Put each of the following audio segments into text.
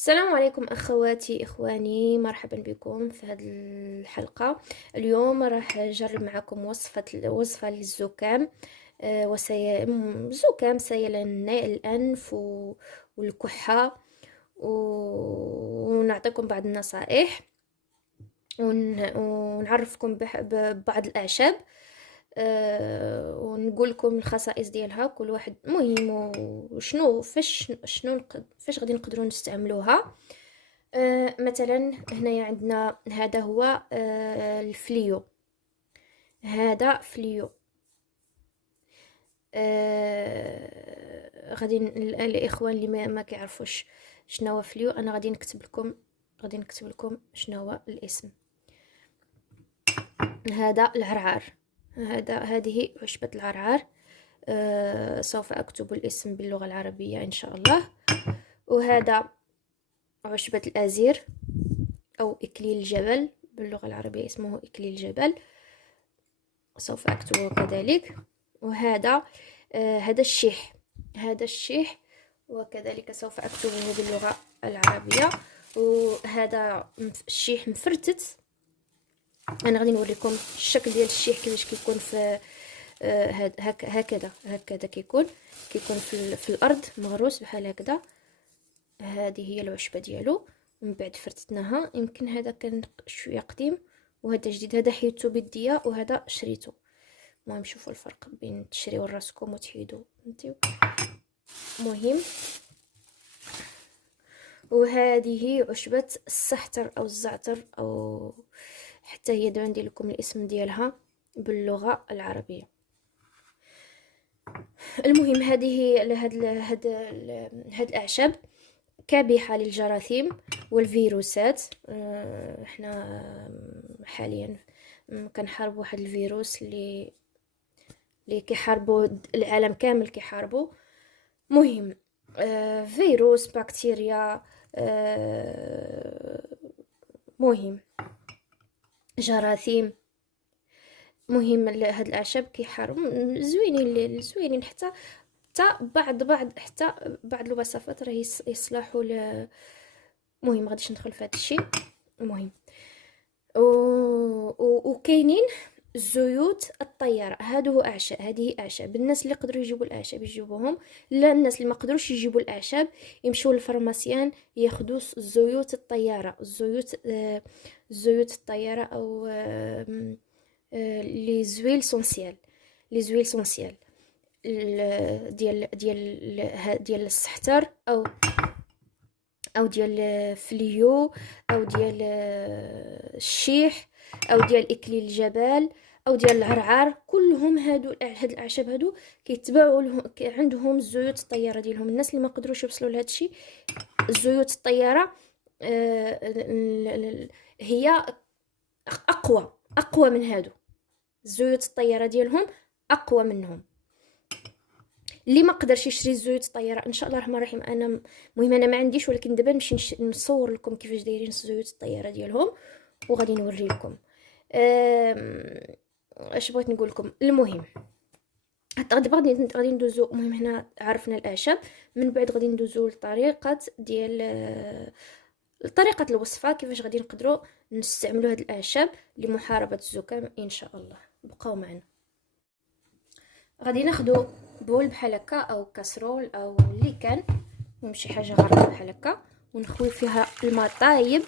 السلام عليكم أخواتي إخواني، مرحبا بكم في هذه الحلقة. اليوم راح أجرب معكم وصفة للزكام. زكام سيل الأنف والكحة، ونعطيكم بعض النصائح، ونعرفكم ببعض الأعشاب. ونقول لكم الخصائص ديالها كل واحد مهم، وشنو فاش غادي نقدروا نستعملوها. مثلا هنايا عندنا هذا هو الفليو. هذا فليو. غادي الاخوان اللي ما كيعرفوش شنو هو فليو، انا غادي نكتب لكم شنو هو الاسم. هذا العرعار، هذه عشبة العرعار. سوف أكتب الاسم باللغة العربية إن شاء الله. وهذا عشبة الأزير أو إكليل الجبل، باللغة العربية اسمه إكليل الجبل، سوف أكتبه كذلك. وهذا هذا الشيح، وكذلك سوف أكتبه باللغة العربية. وهذا الشيح مفرتت. انا غادي نوريكم الشكل ديال الشيح كيفاش كيكون في هكذا كيكون في الارض مغروس بحال هكذا. هذه هي العشبه ديالو، من بعد فرتتناها. يمكن هذا كان شويه قديم وهذا جديد، هذا حيدته بيديا وهذا شريته. المهم شوفوا الفرق بين تشريو راسكم وتحيدوا انتو. مهم. وهذه عشبة السحتر او الزعتر، او حتى هي ندير لكم الاسم ديالها باللغة العربية. المهم هذه هاد الاعشاب كابحة للجراثيم والفيروسات. احنا حاليا كنحاربوا واحد الفيروس اللي كيحاربوا العالم كامل كيحاربوا. مهم فيروس، بكتيريا، مهم جراثيم. مهم هاد الاعشاب كيحاربوا زوينين حتى بعض الوصفات راه يصلحوا مهم غاديش ندخل في هذا الشيء. مهم وكاينين زيوت الطياره. هذه اعشاب. الناس اللي قدروا يجيبوا الاعشاب يجيبوهم، لا الناس اللي ما قدروش يجيبوا الاعشاب يمشوا للفارماسيان ياخذوا زيوت الطياره. زيوت الطياره او لي زويل سونسيال ديال السحتر او ديال فليو او ديال الشيح او ديال اكليل الجبل او ديال العرعار. كلهم هاد الاعشاب هادو كيتباعوا عندهم الزيوت الطياره ديالهم. الناس اللي ما قدروش يوصلوا لهذا الشيء، الزيوت الطياره هي اقوى من هادو. الزيوت الطياره ديالهم اقوى منهم. اللي ما قدرش يشري زيوت الطياره ان شاء الله الرحمن الرحيم، انا ما عنديش، ولكن دابا نمشي نصور لكم كيفاش دايرين زيوت الطياره ديالهم وغادي نوري لكم. اش بغيت نقول لكم. المهم غادي ندوزو. المهم هنا عرفنا الاعشاب، من بعد غادي ندوزو لطريقه طريقه الوصفه، كيفاش غادي نقدروا نستعملوا هاد الاعشاب لمحاربه الزكام ان شاء الله. بقاو معنا. غادي ناخدو بول بحال هكا او كاسرول او اللي كان، المهم شي حاجه غارقه بحال هكا، ونخوي فيها الماء طايب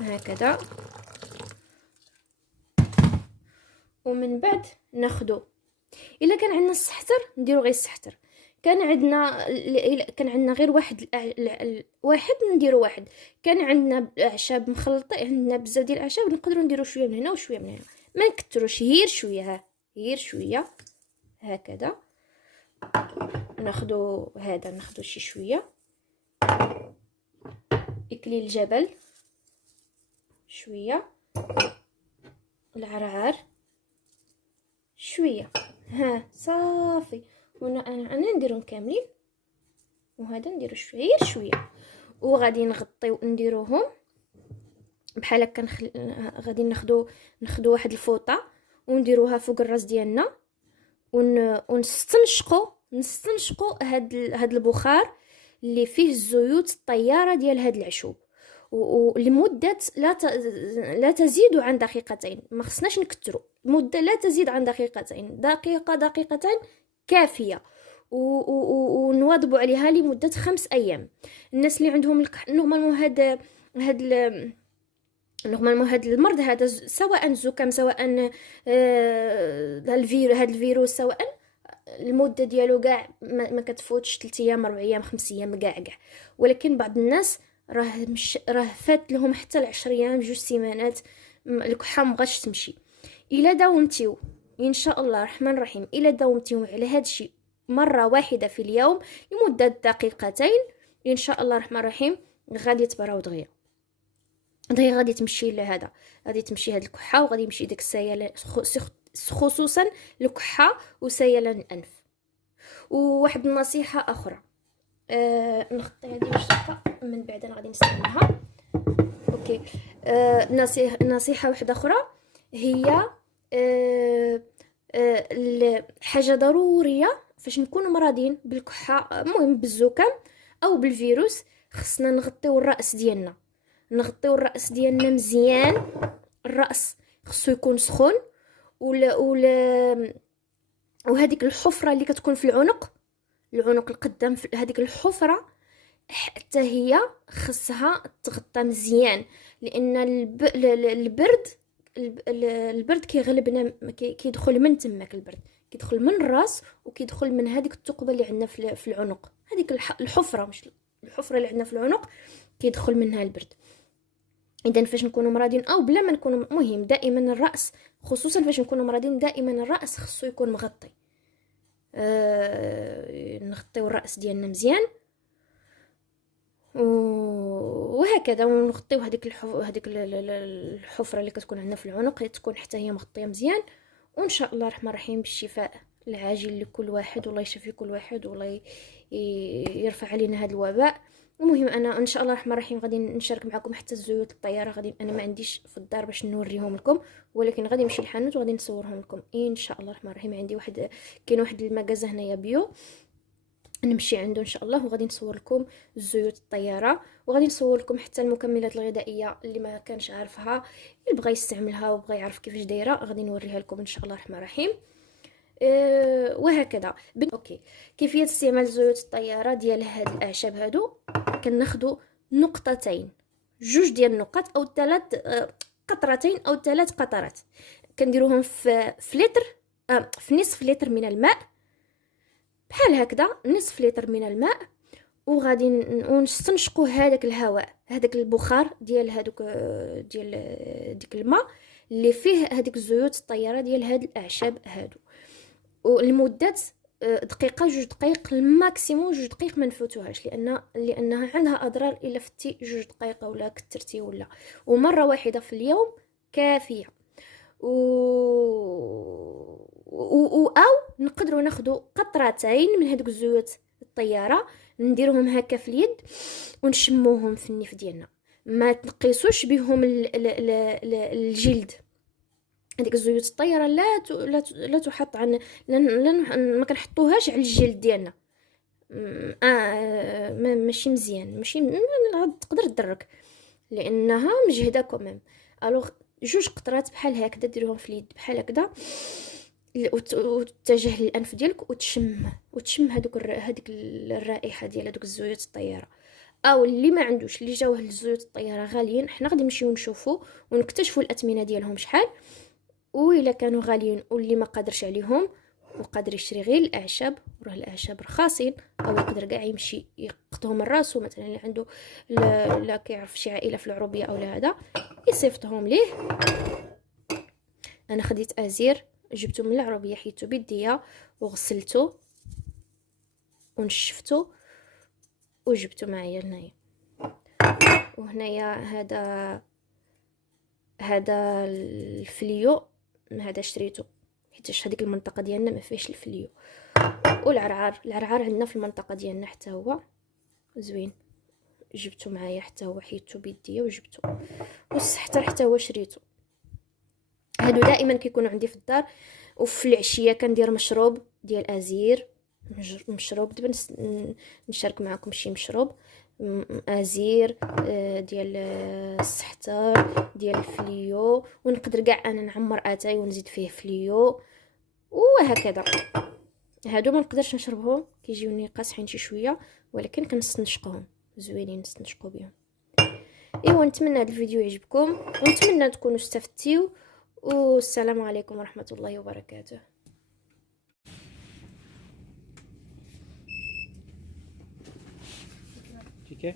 هكذا. ومن بعد ناخدو، الا كان عندنا السحتر نديرو غير السحتر، كان عندنا غير واحد نديرو واحد. كان عندنا اعشاب مخلطه، عندنا بزاف ديال الاعشاب، نقدروا نديرو شويه من هنا وشويه من هنا، ما نكثروش، غير شويه غير شويه هكذا. ناخدو شي شويه اكليل الجبل، شويه العرعار، شويه صافي. انا نديرهم كاملين، وهذا نديرو شويه وغادي نغطيو نديروهم بحال هكا. غادي ناخدو واحد الفوطه ونديروها فوق الراس ديالنا، ونستنشقوا هاد البخار اللي فيه زيوت الطياره ديال هاد العشوب، ولمده لا تزيد عن دقيقتين. ما خصناش نكتروا، مده لا تزيد عن دقيقتين، دقيقتين كافيه. ونواظبوا عليها لمده 5 ايام. الناس اللي عندهم نورمالمون نورمالمون هاد المرض هذا، سواء الزكام سواء هاد الفيروس، سواء المده ديالو كاع ما كتفوتش 3 ايام 4 ايام 5 ايام كاع. ولكن بعض الناس راه فات لهم حتى 10 ايام 2 سيمانات الكحه مابغاش تمشي. الا داومتيو ان شاء الله الرحمن الرحيم، الا داومتيو على هذا الشيء مره واحده في اليوم لمده دقيقتين، ان شاء الله الرحمن الرحيم غادي تبراو دغيا. غادي تمشي لهذا، غادي تمشي هاد الكحه، وغادي يمشي داك السيلان، خصوصا الكحه وسيلان الانف. وواحد النصيحه اخرى، نغطي هذه الشقه من بعد، انا غادي نستعملها. اوكي. نصيحه واحده اخرى هي حاجه ضروريه فاش نكونوا مرضين بالكحه، المهم بالزكام او بالفيروس، خصنا نغطيو الراس ديالنا، نغطيو الراس ديالنا مزيان. الراس خصو يكون سخون، وهذيك الحفره اللي كتكون في العنق القدام، في هذيك الحفره حتى هي خصها تغطى مزيان، لان البرد كيغلبنا، كيدخل من تماك. البرد كيدخل من الراس وكيدخل من هذيك الثقبه اللي عندنا في العنق، هذيك الحفره، مش الحفره اللي عندنا في العنق، كيدخل منها البرد. اذا فاش نكونوا مرضين او بلا ما نكونوا، مهم دائما الراس، خصوصا فاش نكونوا مرضين دائما الراس خصو يكون مغطي. نغطيو الراس ديالنا مزيان، وهكذا، ونغطيو هذيك الحفره اللي كتكون عندنا في العنق تكون حتى هي مغطيه مزيان. وان شاء الله الرحمن الرحيم بالشفاء العاجل لكل واحد، والله يشفي كل واحد، والله يرفع علينا هذا الوباء. المهم انا ان شاء الله الرحمن الرحيم غادي نشارك معكم حتى الزيوت الطياره. غادي، انا ما عنديش في الدار باش نوريهم لكم، ولكن غادي نمشي للحانوت وغادي نصورهم لكم ان شاء الله الرحمن الرحيم. عندي كاين واحد المغازه هنايا بيو، نمشي عنده ان شاء الله، وغادي نصور لكم الزيوت الطياره، وغادي نصور لكم حتى المكملات الغذائيه اللي ما كانش عارفها، اللي بغى يستعملها وبغى يعرف كيفاش دايره غادي نوريها لكم ان شاء الله الرحمن الرحيم. وهكذا. اوكي، كيفيه استعمال زيوت الطياره ديال هاد الاعشاب هادو. كناخذوا نقطتين، 2 ديال النقط او 3 قطرتين او 3 قطرات، كنديروهم في لتر، في نصف لتر من الماء، بحال هكذا نصف لتر من الماء. وغادي نستنشقوا هذاك الهواء، هذاك البخار ديال هذوك ديال ديك الماء اللي فيه هذيك الزيوت الطياره ديال هاد الاعشاب هادو، ولمده دقيقه 2 دقائق الماكسيموم. 2 دقائق ما نفوتوهاش، لانها عندها اضرار الا فتي 2 دقائق ولا كثرتي ولا. ومره واحده في اليوم كافيه. او نقدروا ناخذوا قطرتين من هذوك الزيوت الطياره، نديروهم هكا في اليد ونشموهم في النيف ديالنا. ما تنقيسوش بهم الجلد. هذيك الزيوت الطياره لا تحط عن ما كنحطوهاش على الجلد ديالنا. ماشي مزيان، ماشي تقدر تضرك لانها مجهده كوميم. الوغ 2 قطرات بحال هكذا ديروهم في اليد بحال هكذا، وتتجه للانف ديالك وتشم هذيك الرائحه ديال هذوك الزيوت الطياره. او اللي ما عندوش، اللي جاوه الزيوت الطياره غاليين، حنا غادي نمشيو نشوفوا ونكتشفوا الاثمنه ديالهم شحال، وإلا كانوا غاليين واللي ما قادرش عليهم وقادر يشري غير الاعشاب، وراه الاعشاب رخاصين، او يقدر كاع يمشي يقطهم الراس مثلا، اللي عنده لا كيعرف شي عائله في العروبيه او لا هذا يصيفطهم ليه. انا خديت ازير، جبته من العربيه، حيته بيديا وغسلته ونشفته وجبته معايا هنايا. وهنايا هذا الفليو، هذا شريته حيت هذيك المنطقه ديالنا ما فيهش الفليو. والعرعار عندنا في المنطقه ديالنا حتى هو زوين، جبته معايا حتى هو، حيته بيديا وجبته. والسحتر حتى هو شريته. هادو دائما كيكونوا عندي في الدار. وفي العشيه كندير مشروب ديال ازير مشروب. دابا نشارك معكم شي مشروب. ازير ديال السحتر ديال الفليو، ونقدر كاع انا نعمر اتاي ونزيد فيه فليو وهكذا. هادو ما نقدرش نشربهم، كيجيوني قاصحين شي شويه، ولكن كنستنشقهم زوينين نستنشقوا بهم. ايوا نتمنى هذا الفيديو يعجبكم، ونتمنى تكونوا استفدتوا، والسلام عليكم ورحمه الله وبركاته. ठीक है।